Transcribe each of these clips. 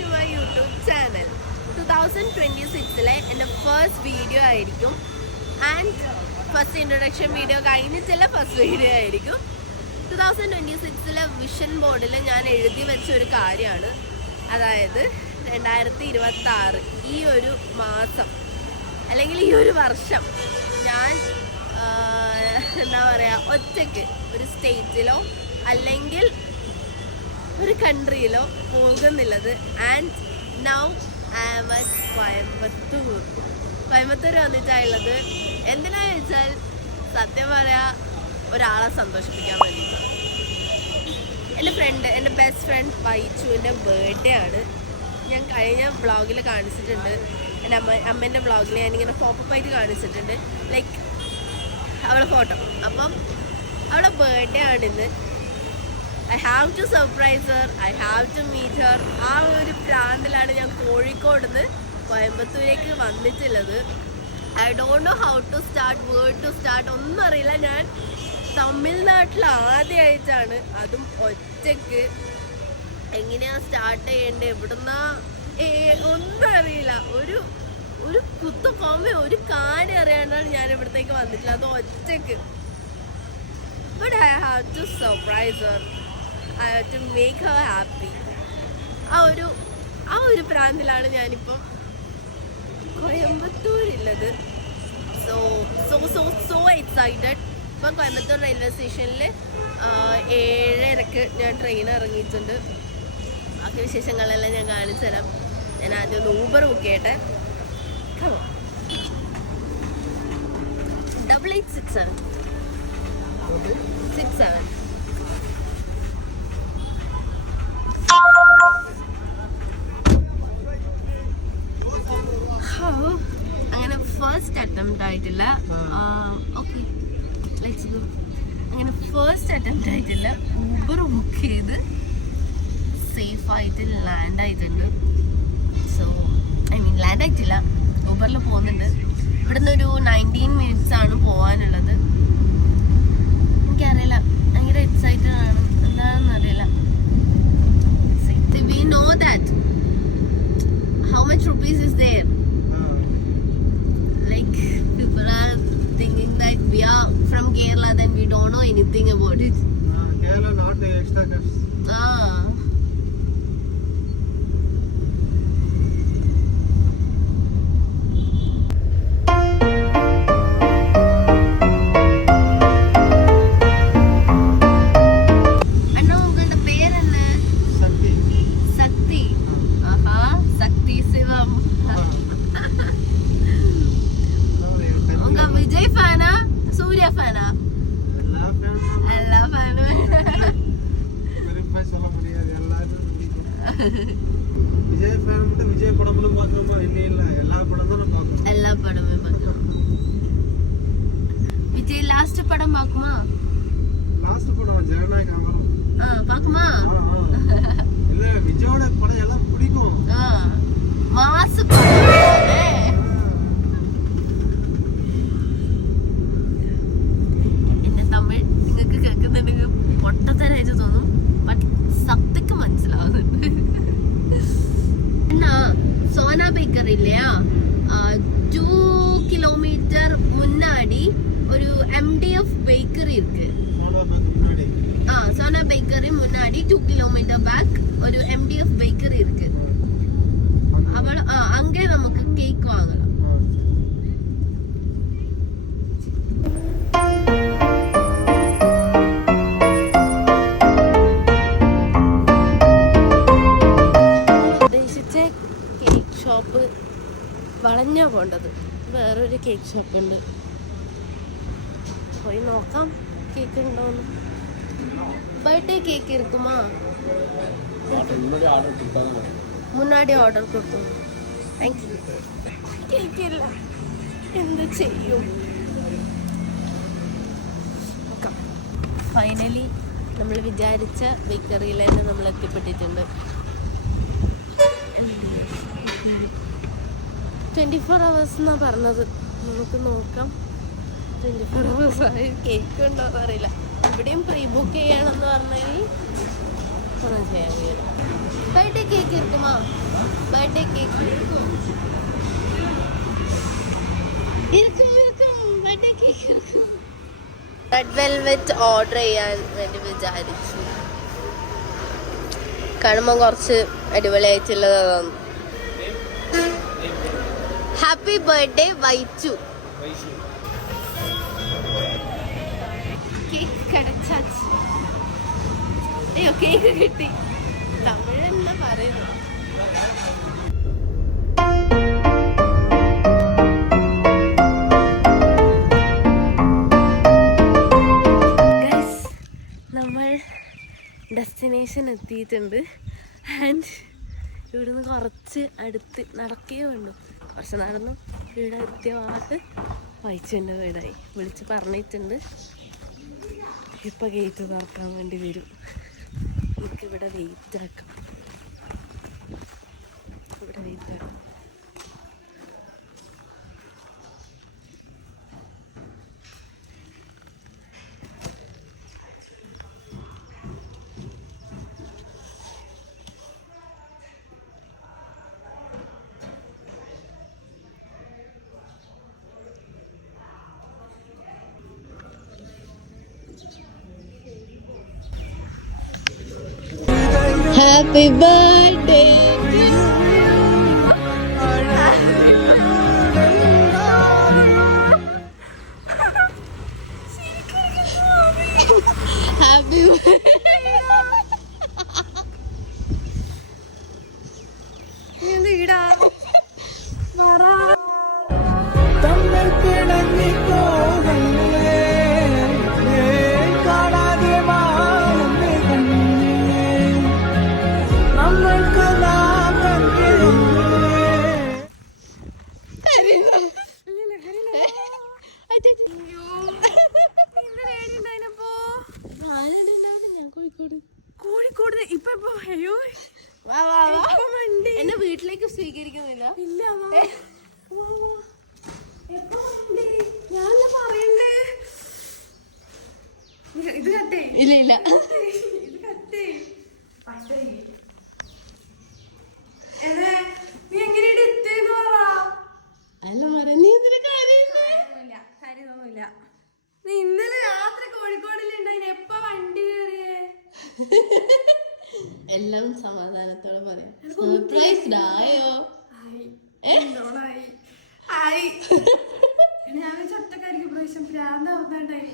To my YouTube channel. 2026 എൻ്റെ first video ആയിരിക്കും. And first introduction video കഴിഞ്ഞിട്ടുള്ള first video ആയിരിക്കും. 2026 വിഷൻ ബോർഡിൽ ഞാൻ എഴുതി വെച്ച ഒരു കാര്യമാണ്. അതായത് 2026 ഈ ഒരു മാസം അല്ലെങ്കിൽ ഈ ഒരു വർഷം ഞാൻ എന്താ പറയുക, ഒറ്റയ്ക്ക് ഒരു സ്റ്റേറ്റിലോ അല്ലെങ്കിൽ ഒരു കൺട്രിയിലോ പോകുന്നുള്ളത്. And now I am at Coimbatore വന്നിട്ടുള്ളത് എന്തിനാന്ന് വെച്ചാൽ സത്യം പറയാ ഒരാളെ സന്തോഷിപ്പിക്കാൻ വേണ്ടിയിട്ട്. എൻ്റെ ബെസ്റ്റ് ഫ്രണ്ട് വൈച്ചുവിൻ്റെ ബർത്ത്ഡേ ആണ്. ഞാൻ കഴിഞ്ഞ വ്ളോഗിൽ കാണിച്ചിട്ടുണ്ട്. എൻ്റെ അമ്മേൻ്റെ വ്ളോഗിൽ ഞാനിങ്ങനെ പോപ്പപ്പ് ആയിട്ട് കാണിച്ചിട്ടുണ്ട്, ലൈക്ക് അവളെ ഫോട്ടോ. അപ്പം അവളുടെ birthday ആണിന്ന്. I have to surprise her, I have to meet her. ആ ഒരു പ്രാന്തിലാണ് ഞാൻ കോഴിക്കോട് നിന്ന് കോയമ്പത്തൂരേക്ക് വന്നിട്ടുള്ളത്. I don't know how to start, word to start, ഒന്നും അറിയില്ല. ഞാൻ തമിഴ്നാട്ടിൽ ആദ്യമായിട്ടാണ്, അതും ഒറ്റയ്ക്ക്. എങ്ങനെയാണ് സ്റ്റാർട്ട് ചെയ്യേണ്ടത്, എവിടുന്നാ ഒന്നും അറിയില്ല. ഒരു കുത്തക്കൊമ്പ ഒരു കാര്യം അറിയാണ്ടാണ് ഞാൻ ഇവിടത്തേക്ക് വന്നിട്ടില്ല, അത് ഒറ്റയ്ക്ക്. But I have to surprise her. I have to make her happy. ആ ഒരു പ്രാന്തിലാണ് ഞാനിപ്പം കോയമ്പത്തൂരുള്ളത്. So excited. ഇപ്പം കോയമ്പത്തൂർ റെയിൽവേ സ്റ്റേഷനിൽ 7:30 ഞാൻ ട്രെയിൻ ഇറങ്ങിയിട്ടുണ്ട്. ബാക്കി വിശേഷങ്ങളെല്ലാം ഞാൻ കാണിച്ചു തരാം. ഞാൻ ആദ്യം ഒന്ന് ഊബർ ബുക്ക് ചെയ്യട്ടെ. 8867 അങ്ങനെ ഫസ്റ്റ് അറ്റംപ്റ്റ് ആയിട്ടില്ല. അങ്ങനെ ഫസ്റ്റ് അറ്റംപ്റ്റ് ആയിട്ടില്ല. ഊബർ ബുക്ക് ചെയ്ത് സേഫായിട്ട് ലാൻഡ് ആയിട്ടുണ്ട്. സോ ലാൻഡ് ആയിട്ടില്ല, ഊബറിൽ പോകുന്നുണ്ട്. ഇവിടുന്ന് ഒരു 19 minutes ആണ് പോകാനുള്ളത്. എനിക്കറിയില്ല, ഭയങ്കര എക്സൈറ്റഡ് ആണ്, എന്താണെന്ന് അറിയില്ല. We know that how much rupees is there. Like people are thinking that we are from Kerala, then we don't know anything about it. Kerala not the extra costs. எல்லா படமே பார்க்கலாம். விஜய் லாஸ்ட் படம் பாக்குமா? Last படம் ஜனநாயக அமரம். பாக்குமா? இல்ல விஜயோட படம் எல்லாம் பிடிக்கும். மாஸ் படம். എന്റെ തമിഴ് നിങ്ങൾക്ക് കേൾക്കുന്നുണ്ടെങ്കിൽ പൊട്ടത്തരായിട്ട് തോന്നും, ബട്ട് സത്യക്ക് മനസ്സിലാവുന്നുണ്ട്. എന്നാ சோனா பேக்கர் இல்லையா, 2 kilometer முன்னாடி ஒரு MDF பேக்கரி இருக்கு. சோனா பேக்கரி முன்னாடி 2 kilometer பேக் ஒரு MDF பேக்கரி இருக்கு. அங்கே நமக்கு கேக் வாங்கலாம். ഷോപ്പ് വളഞ്ഞാ പോണ്ടത്. വേറൊരു കേക്ക് ഷോപ്പ് ഉണ്ട്, പോയി നോക്കാം കേക്ക് ഉണ്ടോന്ന്. ബർത്ത്ഡേ കേക്ക് இருக்குமா? മുന്നാടി ഓർഡർ കൊടുത്തു. Thank you. കേക്ക് ഇല്ല, എന്ത് ചെയ്യും? ഫൈനലി നമ്മൾ വിചാരിച്ച ബേക്കറിയിൽ തന്നെ നമ്മൾ എത്തിപ്പെട്ടിട്ടുണ്ട്. 24 hours എന്നാണ് പറഞ്ഞത്. നമുക്ക് നോക്കാം 24 hours ആയി കേക്ക് ഉണ്ടോ എന്നറിയില്ല. ഇവിടെയും പ്രീ ബുക്ക് ചെയ്യണമെന്ന് പറഞ്ഞാൽ ஒன்றும் செய்ய முடியாது. பர்த்டே கேக் இருக்குமா? பர்த்டே கேக் இருக்கும். ബർത്ത്ഡേ കേക്ക് இருக்கும். റെഡ് വെൽവെറ്റ് ഓർഡർ ചെയ്യാൻ വേണ്ടി വിചാരിച്ചു. കാണുമ്പോൾ കുറച്ച് അടിപൊളിയായിട്ടുള്ളതാണ്. ഹാപ്പി ബർത്ത്ഡേ വൈച്ചു. കേക്ക് കടച്ചാച്ചു. അയ്യോ കേക്ക് കിട്ടി. തമിഴ് എന്താ പറയുന്നു? നമ്മൾ ഡെസ്റ്റിനേഷൻ എത്തിയിട്ടുണ്ട്. ആൻഡ് ഇവിടുന്ന് കുറച്ച് അടുത്ത് നടക്കുകയേ വേണ്ടു. കുറച്ച് നടന്നു ഇവിടെ എത്തിയ ഭാഗത്ത് വൈച്ചുവിൻ്റെ വീടായി. വിളിച്ച് പറഞ്ഞിട്ടുണ്ട് ഇപ്പം ഗേറ്റ് തുറക്കാൻ വേണ്ടി വരും. എനിക്കിവിടെ വെയിറ്റ് ആക്കാം. ഇവിടെ വെയിറ്റ് ആക്കാം. Happy birthday to you. Happy Kozhikode ഇപ്പൊ അയ്യോ എന്നെ വീട്ടിലേക്ക് സ്വീകരിക്കുന്നില്ല. ഇല്ല ഇത് കത്തേ. ഇല്ല ഇല്ല ഇത് കത്തേ. നീ എങ്ങനെയാണ് എത്തിയെന്ന് പറ. അല്ല പറ നീ ഇതിന് കാര്യമൊന്നുമില്ല. നീ ഇന്നലെ രാത്രി കോഴിക്കോടിലുണ്ടായിന്. എപ്പ വണ്ടി കയറിയേ? എല്ലാം സമാധാനത്തോടെ പറയാം. സർപ്രൈസ്ഡ് ആയോ? ഞാൻ ചട്ടക്കാരിക്ക് പ്രാവശ്യം ഭ്രാന്താവുന്നുണ്ടായി.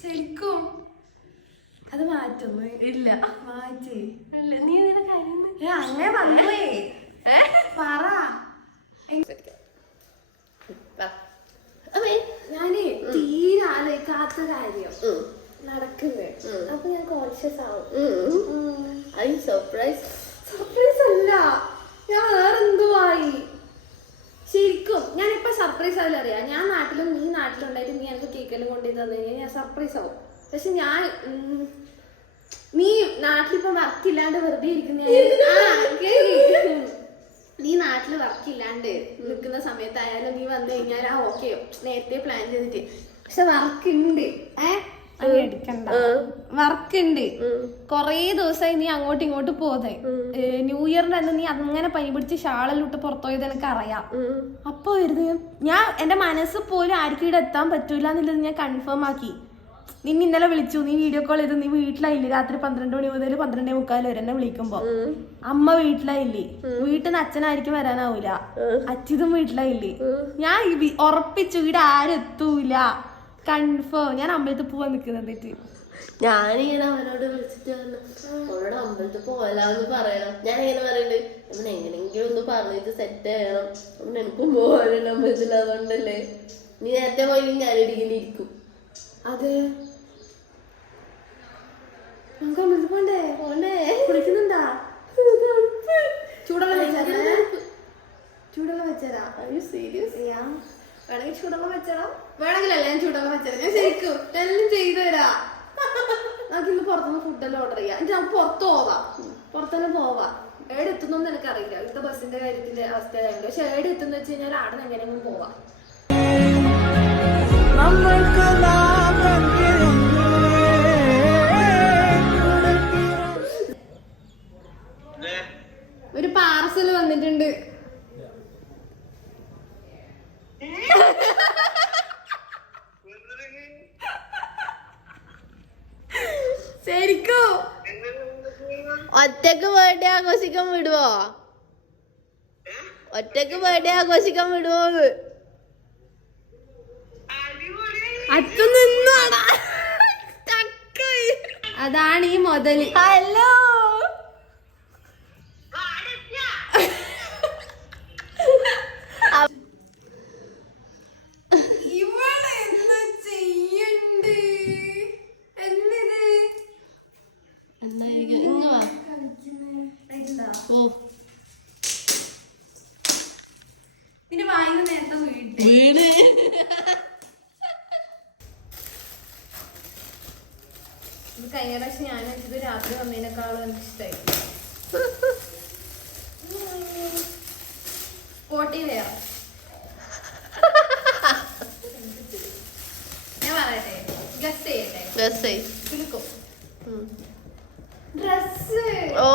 ശരിക്കും അത് മാറ്റൊന്നും ഇല്ല. മാറ്റി അല്ല നീ ഇതിനെ കാര്യം അങ്ങനെ വന്നേ പറ. ഞാനേ തീരെ ആലോചിക്കാത്ത കാര്യം നടക്കുന്നേ. അപ്പൊ ഞാൻ കോൺഷ്യസ് ആവും. സർപ്രൈസ് അല്ല, ഞാൻ വേറെന്തോ ആയി. ശരിക്കും ഞാൻ ഇപ്പൊ സർപ്രൈസ് ആവില്ല. അറിയാം ഞാൻ നാട്ടിലും നീ നാട്ടിലുണ്ടായിട്ട് നീ എനിക്ക് കേക്കെല്ലാം കൊണ്ടുപോയി തന്നു കഴിഞ്ഞാൽ ഞാൻ സർപ്രൈസ് ആവും. പക്ഷെ ഞാൻ നീ നാട്ടിലിപ്പം വർക്കില്ലാണ്ട് വെറുതെ ഇരിക്കുന്ന നീ നാട്ടില് വർക്കില്ലാണ്ട് നിൽക്കുന്ന സമയത്തായാലും നീ വന്നു കഴിഞ്ഞാൽ ആ ഓക്കെ നേരത്തെ പ്ലാൻ ചെയ്തിട്ട്. പക്ഷെ വർക്ക് ഉണ്ട്. വർക്ക് ഉണ്ട്. കൊറേ ദിവസമായി നീ അങ്ങോട്ടും ഇങ്ങോട്ട് പോതെ. ന്യൂ ഇയറിന്റെ അന്ന് നീ അങ്ങനെ പനി പിടിച്ച് ഷാളെല്ലിട്ട് പുറത്തുപോയത് എനിക്ക് അറിയാം. അപ്പൊ ഞാൻ എന്റെ മനസ്സ് പോലും ആർക്കും ഇവിടെ എത്താൻ പറ്റൂല എന്നുള്ളത് ഞാൻ കൺഫേം ആക്കി. നിന്നെ ഇന്നലെ വിളിച്ചു. നീ വീഡിയോ കോൾ ചെയ്ത് നീ വീട്ടിലായില്ലേ. രാത്രി 12 മണി മുതൽ 12:45 വരെ എന്നെ വിളിക്കുമ്പോ അമ്മ വീട്ടിലായില്ലേ. വീട്ടിൽ നിന്ന് അച്ഛനായിരിക്കും വരാനാവൂല. അച്ഛതും വീട്ടിലായില്ലേ. ഞാൻ ഉറപ്പിച്ചു ഇവിടെ ആരും എത്തൂല. കൺഫേം. ഞാൻ അമ്പലത്തിൽ പോവാൻ നിൽക്കുന്നുണ്ട്. ഞാനിങ്ങനെ അവനോട് വിളിച്ചിട്ട് അവനോട് അമ്പലത്തിൽ പോലാന്ന് പറയണം. ഞാൻ എങ്ങനെ പറയണ്ട് അവൻ എങ്ങനെയെങ്കിലും ഒന്ന് പറഞ്ഞിട്ട് സെറ്റ് ചെയ്യണം. അവൻ എനിക്കും പോകാനുണ്ട് അമ്പലത്തിൽ. അതുകൊണ്ടല്ലേ നീ നേരത്തെ പോയി ഞാനിങ്ങനെ ഇരിക്കും. അതെ നമുക്ക് അമ്പലത്തിൽ പോണ്ടേ? കുളിക്കുന്നുണ്ടാ? ചൂടുള്ള വെച്ചരാ. വേണമെങ്കിൽ ചൂടുള്ള വെച്ചരാം. വേണമെങ്കിലല്ല ഞാൻ ചൂടുള്ള വെച്ചരാം. ഞാൻ ശരിക്കും എല്ലാം ചെയ്തു തരാം. നമുക്ക് ഇന്ന് പുറത്തുനിന്ന് ഫുഡെല്ലാം ഓർഡർ ചെയ്യാം. എന്നിട്ട് നമുക്ക് പുറത്തെല്ലാം പോവാം. എവിടെ എത്തുന്നൊന്നും എനിക്കറിയില്ല. ഇവിടുത്തെ ബസ്സിന്റെ കാര്യത്തിന്റെ അവസ്ഥയിലായിട്ട്. പക്ഷെ എവിടെ എത്തുന്ന വെച്ച് കഴിഞ്ഞാൽ അവിടെ നിന്ന് എങ്ങനെയെങ്കിലും പോവാം. നമ്മൾക്ക് ശരിക്കോ ഒറ്റക്ക് ബർത്ത്ഡേ ആഘോഷിക്കാൻ വിടുവോ? ഒറ്റക്ക് ബർത്ത്ഡേ ആഘോഷിക്കാൻ വിടുവോന്ന്? അച്ഛൻ നിന്നാടാ. അതാണ് ഈ മുതല്. ഹലോ ഇവിടെ എന്താ ചെയ്യണ്ട്? എന്നിത് എന്തായിരിക്കും? ഇങ്ങ വാ. ഓ പിന്നെ വായിന്ന് നേരത്തെ വീട് ഇത് കഴിഞ്ഞ പ്രാവശ്യം ഞാൻ വെച്ചത് രാത്രി വന്നതിനേക്കാളും എനിക്ക് ഇഷ്ടമായി. കോട്ടയിലെയാ ഞാൻ പറയട്ടെ, ഗസ് ചെയ്യട്ടെ. കിളിക്കോ ഡ്രസ്. ഓ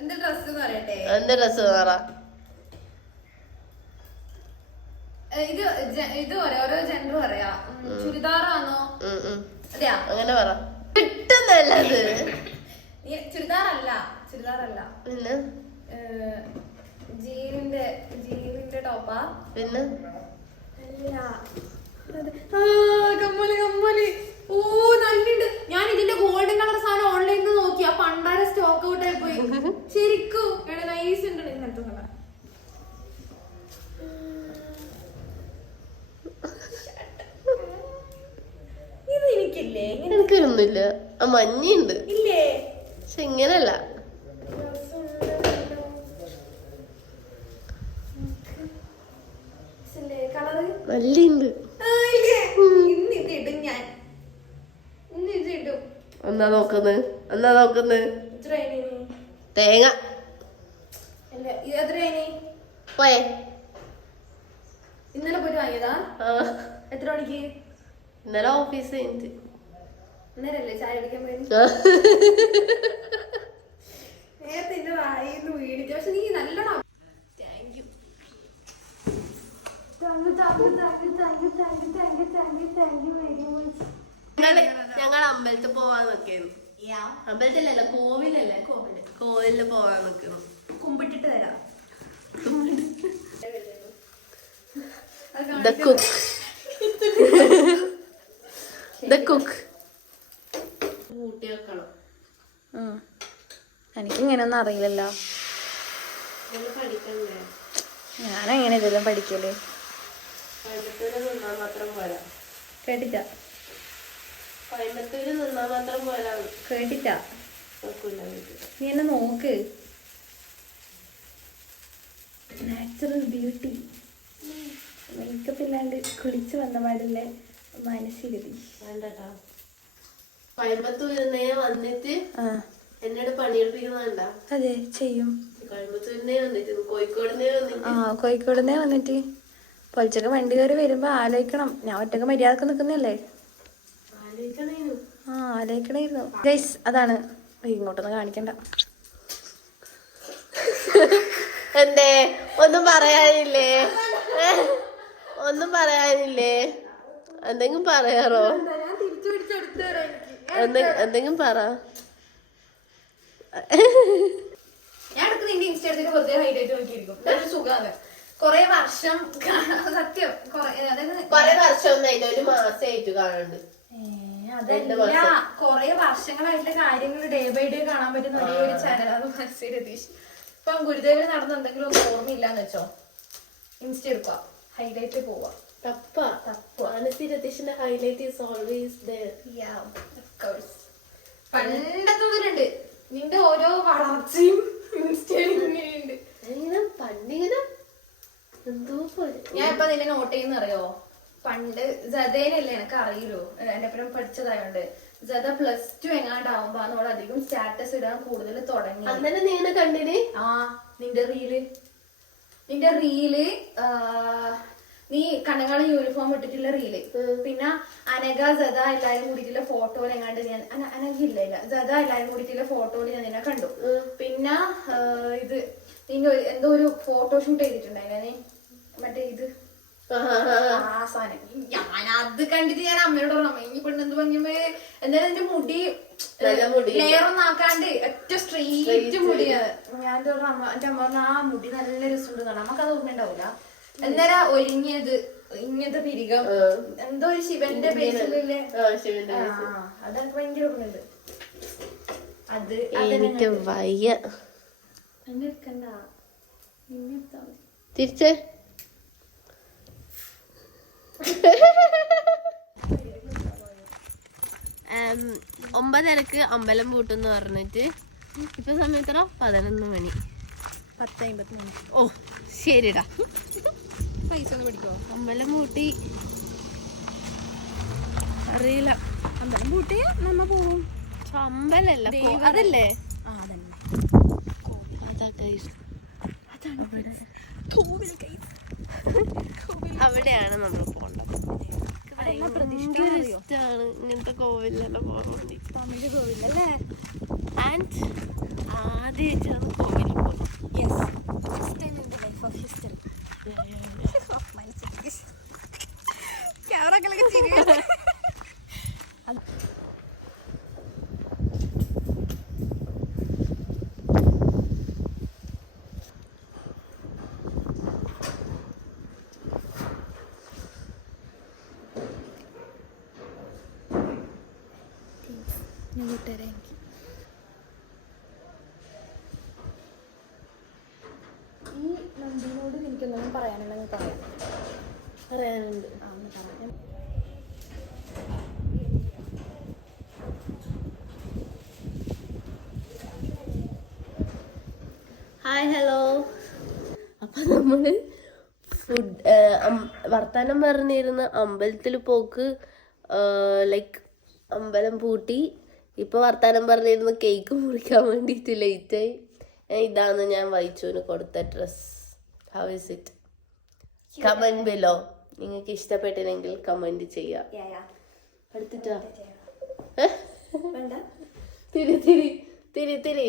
എന്ത് ഡ്രസ് പറയട്ടെ? എന്ത് ഡ്രസ് പറ? ഇത് ഇത് ഓരോ ജെൻഡർ പറയാ. ചുരിദാറാണോ? അതെയാ അങ്ങനെ പറ. കിട്ടുന്നല്ലത് ചുരിദാറല്ല. പിന്നെ ജീനിന്റെ ടോപ്പാ. പിന്നെ കമ്മല്. ഓ നല്ലുണ്ട്. ഞാൻ ഇതിന്റെ ഗോൾഡൻ കളർ സാധനം ഓൺലൈനിൽ നോക്കി. ആ പണ്ടാര സ്റ്റോക്ക് ഔട്ട് ആയി പോയി. ശരിക്കും നൈസ് ഉണ്ട്. ഇങ്ങനത്തെ കളർ ഇത് എനിക്കില്ലേ? എനിക്കൊന്നുമില്ല. ആ മഞ്ഞുണ്ട് ഇല്ലേ? പക്ഷെ ഇങ്ങനല്ല. നല്ലുണ്ട്. എന്നാ നോക്കുന്നത് തേങ്ങ പോയെ. ഇന്നലെ പോയിട്ട് വാങ്ങിയതാ? എത്ര മണിക്ക്? ഇന്നലെ ഓഫീസ് കഴിഞ്ഞിട്ട്. ഇന്നലല്ലേ ചായ കുടിക്കാൻ പോയി? നേരത്തെ എന്റെ വായിന്ന് വീണിട്ട്. പക്ഷെ നീ നല്ലോണം ഞങ്ങൾ അമ്പലത്തിൽ പോവാൻ നിൽക്കുന്നു. അമ്പലത്തിലല്ല, കോവിലല്ലേ? കോവിലില് പോവാൻ നിൽക്കുന്നു. കുമ്പിട്ടിട്ട് തരാം. കൂട്ടി വെക്കണം. എനിക്ക് ഇങ്ങനെയൊന്നും അറിയില്ലല്ലോ. പഠിക്കണ്ടേ? ഞാനെങ്ങനെ ഇതെല്ലാം പഠിക്കല്? കോയമ്പത്തൂര് നിന്നാ മാത്രം പോരാ. കേട്ടിട്ട? കോയമ്പത്തൂര് നിന്നാ മാത്രം പോരാ. കേട്ടിട്ട? നീ എന്നെ നോക്ക്. Natural beauty. മേക്കപ്പ് ഇല്ലാണ്ട് കുളിച്ചു വന്ന പാടില്ലേ മനസ്സിലതി. വേണ്ടട്ടാ. കോയമ്പത്തൂരിന്നേ വന്നിട്ട് എന്നോട് പണിയെടുപ്പിക്കുന്നുണ്ട? അതെ ചെയ്യും. കോയമ്പത്തൂരിന്നേ വന്നിട്ട് കോഴിക്കോടിന്നേ വന്നിട്ട്. കോഴിക്കോടിന്നേ വന്നിട്ട് പൊളിച്ചൊക്കെ വണ്ടി കയറി വരുമ്പോ ആലോചിക്കണം. ഞാൻ ഒറ്റക്ക് മര്യാദക്ക് നിക്കുന്നല്ലേ. ആലോചിക്കണായിരുന്നു. ഗൈസ് അതാണ്. ഇങ്ങോട്ടൊന്നും കാണിക്കണ്ട. എന്തേ ഒന്നും പറയാനില്ലേ? എന്തെങ്കിലും പറയാറോ? എന്തെങ്കിലും പറ. ഞാൻ നിന്റെ ഇൻസ്റ്റ എടുത്തിട്ട് വെറുതെ ഹൈലൈറ്റ് നോക്കിയിരിക്കും. അതൊരു സുഖമാണ്. കൊറേ വർഷം സത്യം കൊറേ വർഷം ഒന്നായിട്ട് ഒരു മാസമായിട്ട് കാണുന്നുണ്ട്. അതല്ല, കൊറേ വർഷങ്ങളായിട്ടുള്ള കാര്യങ്ങൾ ഡേ ബൈ ഡേ കാണാൻ പറ്റുന്ന ഒരേ ഒരു ചാനൽ. അത് മനസ്സിൽ രതീഷ്. ഇപ്പം ഗുരുദേവന് നടന്ന എന്തെങ്കിലും ഒന്നും ഓർമ്മയില്ലാന്ന് വെച്ചോ, ഇൻസ്റ്റ എടുക്കുക, ഹൈലൈറ്റ് പോവാ. പണ്ടത്തുണ്ട് നിന്റെ ഓരോ വളർച്ചയും ഇൻസ്റ്റയിലുണ്ട്. ഞാൻ ഇപ്പൊ നിന്നെ നോട്ട് ചെയ്യുന്ന അറിയോ? പണ്ട് ജതേനല്ലേ, എനിക്ക് അറിയില്ലോ, എന്റെ ഒപ്പം പഠിച്ചതായോണ്ട്. ജത +2 എങ്ങാണ്ടാവുമ്പോ അവള് അധികം സ്റ്റാറ്റസ് ഇടാൻ കൂടുതൽ തുടങ്ങി. ആ നിന്റെ റീല് നീ കണ്ണങ്കാളി യൂണിഫോം ഇട്ടിട്ടുള്ള റീല്, പിന്നെ അനഘ ജത എല്ലാരും കൂടിയിട്ടുള്ള ഫോട്ടോയിൽ എങ്ങാണ്ട് ഞാൻ അനഘയില്ല ജത എല്ലാരും കൂടിയിട്ടുള്ള ഫോട്ടോയിൽ ഞാൻ നിന്നെ കണ്ടു. പിന്നെ ഇത് നിന്നെ എന്തോ ഒരു ഫോട്ടോഷൂട്ട് ചെയ്തിട്ടുണ്ടായില്ലേ നീ? മറ്റേ ഇത് ആ സാധനം ഞാൻ അത് കണ്ടിട്ട് ഞാൻ അമ്മയോട് പറഞ്ഞു ഈ പെണ്ണെന്ത് ഭംഗിയമ്മേ എന്തായാലും എന്റെ മുടി ലെയർ ഒന്നും ആക്കാണ്ട് ഒറ്റ സ്ട്രെയിറ്റ് മുടിയാണ്. ഞാൻ എന്റെ അമ്മ പറഞ്ഞ ആ മുടി നല്ല രസമുണ്ട് നമുക്കത് ഓർമ്മ ഉണ്ടാവൂല. അന്നേരം ഒരുങ്ങിയത് ഇങ്ങനത്തെ പിരികം എന്തോ ഒരു ശിവന്റെ ബേസിലെ അതൊക്കെ ഭയങ്കര ഓർമ്മയുണ്ട്. അത് എനിക്ക് വയ്യ എന്നെ എടുക്കണ്ട തിരിച്ച് 9:30 അമ്പലം പൂട്ടെന്ന് പറഞ്ഞിട്ട് ഇപ്പൊ സമയത്തറ 11 മണി 10:53. ഓ ശരിടാ. പൈസ ഒന്ന് പിടിക്കോ? അമ്പലം പൂട്ടി അറിയില്ല. അമ്പലം പൂട്ടിയാ നമ്മ പോവും. അമ്പലല്ല അതല്ലേ അവിടെയാണ് നമ്മൾ പോകേണ്ടത്. ഭയങ്കര ഇഷ്ടമാണ് ഇങ്ങനത്തെ കോവിലെല്ലാം പോകാൻ വേണ്ടി. തമിഴ് കോവിലല്ലേ? ആൻഡ് ആദ്യമായിട്ടാണ് കോവിലിൽ പോയത്. ഈ നന്ദിനോട് എനിക്കൊന്നും പറയാനുണ്ടെന്ന് പറയാനുണ്ട്. Hi hello. അപ്പൊ നമ്മള് വർത്താനം പറഞ്ഞിരുന്ന അമ്പലത്തിൽ പോക്ക് ലൈക്ക് അമ്പലം പൂട്ടി. ഇപ്പൊ വർത്താനം പറഞ്ഞിരുന്ന കേക്ക് മുറിക്കാൻ വേണ്ടിയിട്ട് ലേറ്റായി. ഇതാണ് ഞാൻ വൈച്ചുവിന് കൊടുത്ത dress. How is it? Comment below. നിങ്ങൾക്ക് ഇഷ്ടപ്പെട്ടില്ലെങ്കിൽ കമന്റ് ചെയ്യാം. എടുത്തിട്ടാ തിരി തിരി തിരി തിരി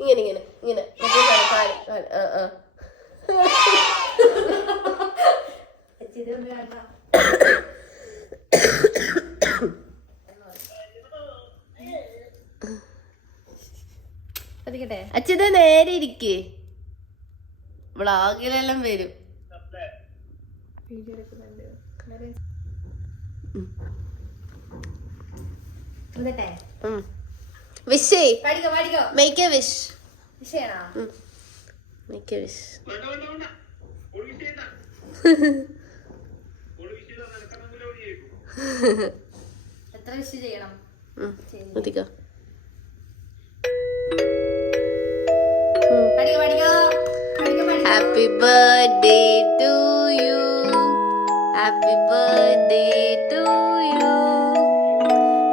ഇങ്ങനെ ഇങ്ങനെ ഇങ്ങനെ അച്ഛത നേരെ ഇരിക്കേ. വ്ളോഗിലെല്ലാം വരും. Wish make A wish. Make A wish. എത്ര വിഷ് ചെയ്യണം? മതിക്കോ. Happy birthday to you. Happy birthday to you.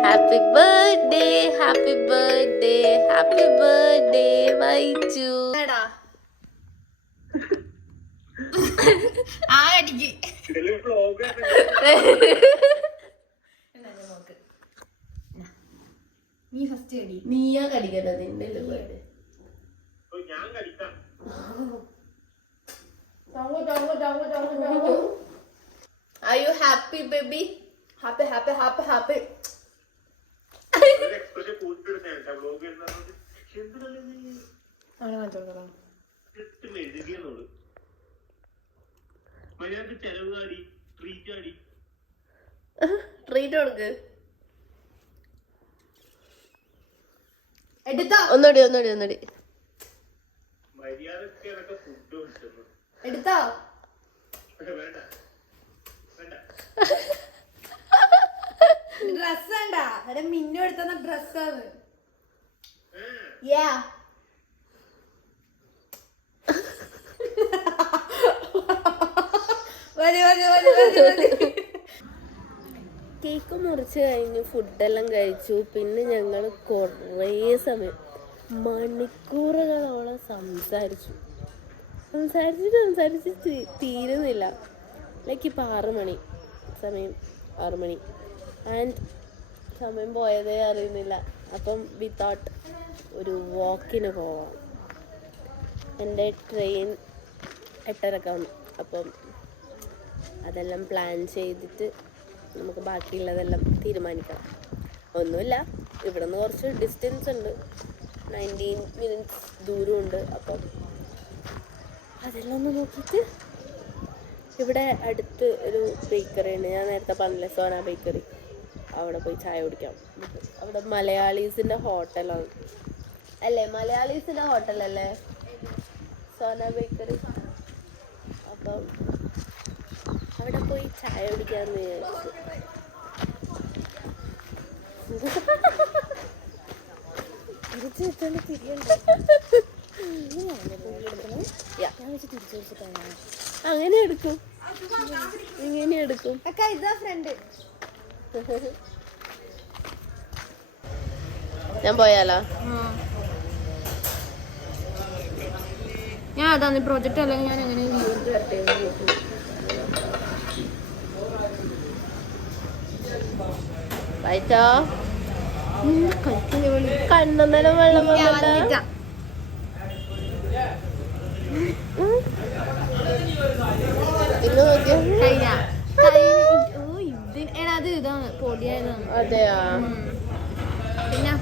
Happy birthday, happy birthday, happy birthday, Vaichu. ആടിക്ക് നീ ഫസ്റ്റ് കടി. നീയാ കടിക്കണത്. നിന്റെ birthday. Are you happy, baby? Happy, happy, happy, happy. Treat കൊടുക്ക്. എടുത്തോ? ഒന്നുകൂടി ഒന്നുകൂടി ഒന്നുകൂടി. എടുത്തോ? ഡ്രസ് വേണ്ട. അവിടെ മിന്നു എടുത്തുന്ന ഡ്രസ്സാണ്. കേക്ക് മുറിച്ച് കഴിഞ്ഞു. ഫുഡെല്ലാം കഴിച്ചു. പിന്നെ ഞങ്ങൾ കുറേ സമയം മണിക്കൂറുകളോളം സംസാരിച്ചിട്ട് തീരുന്നില്ല. ലൈക്ക് ഇപ്പം 6 മണി സമയം. 6 മണി ആൻഡ് സമയം പോയതേ അറിയുന്നില്ല. അപ്പം വി തോട്ട് ഒരു വാക്കിന് പോവാം. എൻ്റെ ട്രെയിൻ 8:30 വന്നു. അപ്പം അതെല്ലാം പ്ലാൻ ചെയ്തിട്ട് നമുക്ക് ബാക്കിയുള്ളതെല്ലാം തീരുമാനിക്കണം. ഒന്നുമില്ല, ഇവിടെ നിന്ന് കുറച്ച് ഡിസ്റ്റൻസ് ഉണ്ട്, 19 മിനിറ്റ്സ് ദൂരമുണ്ട്. അപ്പം അതെല്ലാം ഒന്ന് നോക്കിയിട്ട് ഇവിടെ അടുത്ത് ഒരു ബേക്കറി ഉണ്ട്, ഞാൻ നേരത്തെ പറഞ്ഞില്ലേ സോന ബേക്കറി, അവിടെ പോയി ചായ കുടിക്കാം. അവിടെ മലയാളീസിൻ്റെ ഹോട്ടലാണ് അല്ലേ? മലയാളീസിൻ്റെ ഹോട്ടലല്ലേ സോന ബേക്കറി? അപ്പം അവിടെ പോയി ചായ കുടിക്കാമെന്ന് വിചാരിച്ചു. അങ്ങനെ എടുക്കും, ഇങ്ങനെ എടുക്കും. ഇതാ ഫ്രണ്ട്. ഞാൻ പോയാലോ? ഞാൻ അതാണ് പ്രോജക്റ്റ് അല്ലെങ്കിൽ ഞാൻ എങ്ങനെ വരട്ടെ. വായിച്ചോ? കണ്ണന്നേരം വെള്ളം വന്നിട്ടാ. ഇന്ന് നോക്കിയാ അത് ഇതാണ് പൊടിയായതാണ്. അതെയാ? പിന്നെ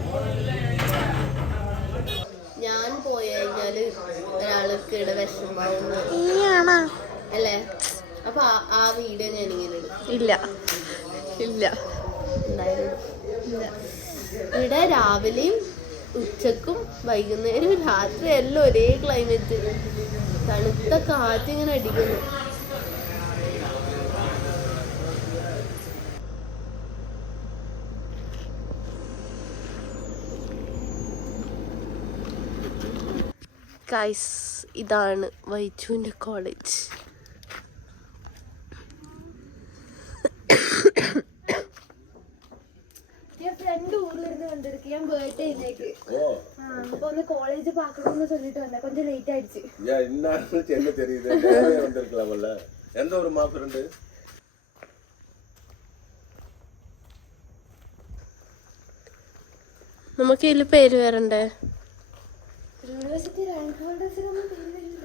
ഞാൻ പോയി കഴിഞ്ഞാല് ഒരാൾക്ക് ഇവിടെ വിഷമാവുന്ന അല്ലേ? അപ്പൊ ആ വീഡിയോ ഞാൻ ഇങ്ങനെ എടുക്കും. ഇല്ല എന്തായാലും ഇവിടെ രാവിലെയും ഉച്ചക്കും വൈകുന്നേരം രാത്രി എല്ലാം ഒരേ ക്ലൈമറ്റ്, തണുത്ത കാറ്റിങ്ങനെ അടിക്കുന്നു. ഗൈസ്, ഇതാണ് വൈജുവിൻ്റെ കോളേജ്. ഫ്രണ്ട് ഊരിലിരുന്ന് കണ്ടെടുക്കുക. ഞാൻ ബർത്ത്ഡേയിലേക്ക് അപ്പൊ ഒന്ന് കോളേജ് പാക്കണമെന്ന് ചൊല്ലിട്ട് വന്നേ, கொஞ்சம் ലേറ്റ് ആയിடுச்சு. என்ன தெரியுது, வந்திருக்கலாம்ல. எந்த ஒரு மா ஃப்ரெண்டு? നമുക്ക് ഇതിൽ പേര് വരണ്ടേ? യൂണിവേഴ്സിറ്റി റാങ്ക് ഹോൾഡേഴ്സിനൊന്നും പേര് വരില്ല.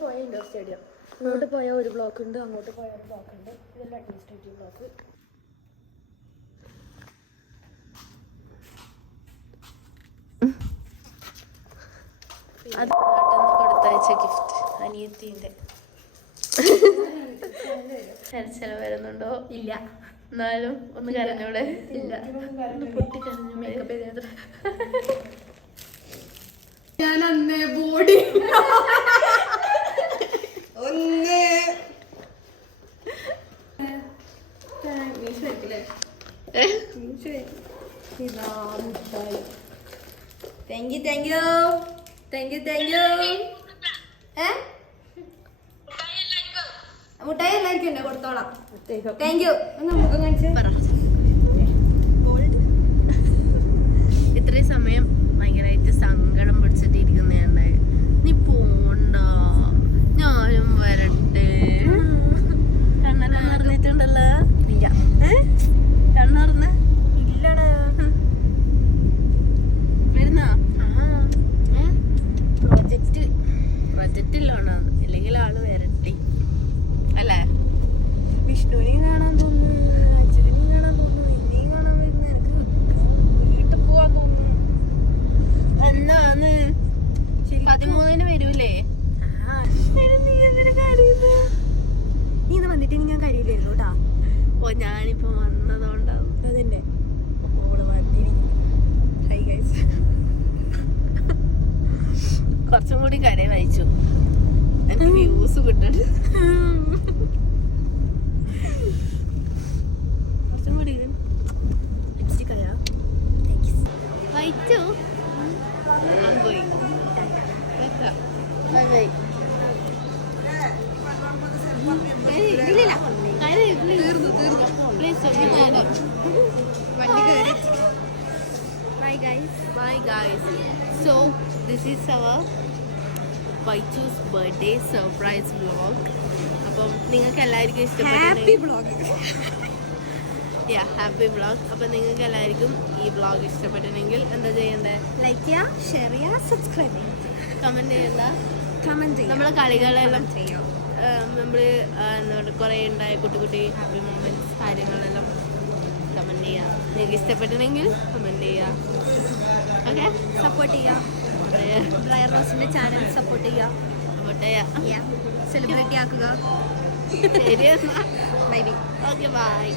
പോയ ഇൻഡോർ സ്റ്റേഡിയം, ഇങ്ങോട്ട് പോയാൽ ഒരു ബ്ലോക്ക് ഉണ്ട്, അങ്ങോട്ട് പോയാൽ ഒരു ബ്ലോക്ക് ഉണ്ട്. ഇതെല്ലാം അഡ്മിനിസ്ട്രേറ്റീവ് ബ്ലോക്ക്. അത് കൊടുത്തയച്ച ഗിഫ്റ്റ് അനിയത്തിന്റെ. കരച്ചില് വരുന്നുണ്ടോ? ഇല്ല. എന്നാലും ഒന്ന് കരഞ്ഞൂടെ? ഇല്ല. പൊട്ടി കരഞ്ഞു. മേക്കപ്പ് ചെയ്ത് ഞാൻ അന്നേ ബോഡി ഒന്ന് മുട്ടായി എല്ലാവർക്കും എന്നെ കൊടുത്തോളാം. Thank you. നമുക്ക് കാണിച്ചു ഇത്രയും സമയം ഭയങ്കരമായിട്ട് സങ്കടം പിടിച്ചിട്ടിരിക്കുന്നതുണ്ടായി. നീ പോണ്ട, ഞാനും വരട്ടെ. കണ്ണെല്ലാം നിറഞ്ഞിട്ടുണ്ടല്ലോ? ഇല്ല. കണ്ണറിഞ്ഞ ഇല്ലടാ. വരുന്നാ? പ്രൊജക്റ്റില്ലോണോ? ഇല്ലെങ്കിൽ ആള് വരട്ടെ അല്ലേ? വിഷ്ണുവിനെയും കാണാൻ തോന്നുന്നു, അച്ഛനെയും കാണാൻ തോന്നുന്നു, എന്നെയും കാണാൻ വരുന്നു. എനിക്ക് വീട്ടിൽ പോവാൻ തോന്നുന്നു. എന്നാന്ന് 13-ന് വരൂലേ? നീ ഇന്ന് വന്നിട്ടെങ്കിൽ ഞാൻ കരയില്ലായിരുന്നു കേട്ടാ. ഓ, ഞാനിപ്പോ വന്നതുകൊണ്ടാവും. അതന്നെ ഓള് വന്നിരി. High guys. കുറച്ചും കൂടി കരയെ വായിച്ചു, എനിക്ക് വ്യൂസ് കിട്ടണ്ട്. കുറച്ചും കൂടി വായിച്ചു പോയി. Bye guys. Bye guys. So this is our Vaichu's birthday surprise vlog. അപ്പം നിങ്ങൾക്ക് എല്ലാവർക്കും ഇഷ്ടപ്പെട്ടു. Happy vlog. അപ്പം നിങ്ങൾക്ക് എല്ലാവർക്കും ഈ വ്ളോഗ് ഇഷ്ടപ്പെട്ടിട്ടുണ്ടെങ്കിൽ എന്താ ചെയ്യണ്ടേ? ലൈക്ക് ചെയ്യുക, ഷെയർ ചെയ്യുക, സബ്സ്ക്രൈബ് ചെയ്യുക, കമൻറ്റ് ചെയ്യണ്ട. കമൻറ്റ് ചെയ്യുക. നമ്മളെ കളികളെല്ലാം ചെയ്യാം. നമ്മൾ എന്താ പറയുക കുറേ ഉണ്ടായ കുട്ടി കുട്ടി ഹാപ്പി മൊമെൻറ്റ്സ് കാര്യങ്ങളെല്ലാം കമൻറ്റ് ചെയ്യുക. നിങ്ങൾക്ക് ഇഷ്ടപ്പെട്ടിട്ടുണ്ടെങ്കിൽ കമൻറ്റ് ചെയ്യുക. ഓക്കെ, സപ്പോർട്ട് ചെയ്യുക. ബ്രയർ റോസിൻ്റെ ചാനൽ സപ്പോർട്ട് ചെയ്യുക. സപ്പോർട്ട് ചെയ്യുക. സെലിബ്രിറ്റി ആക്കുക. ശരി എന്നാൽ ബൈ ബൈ. Okay bye.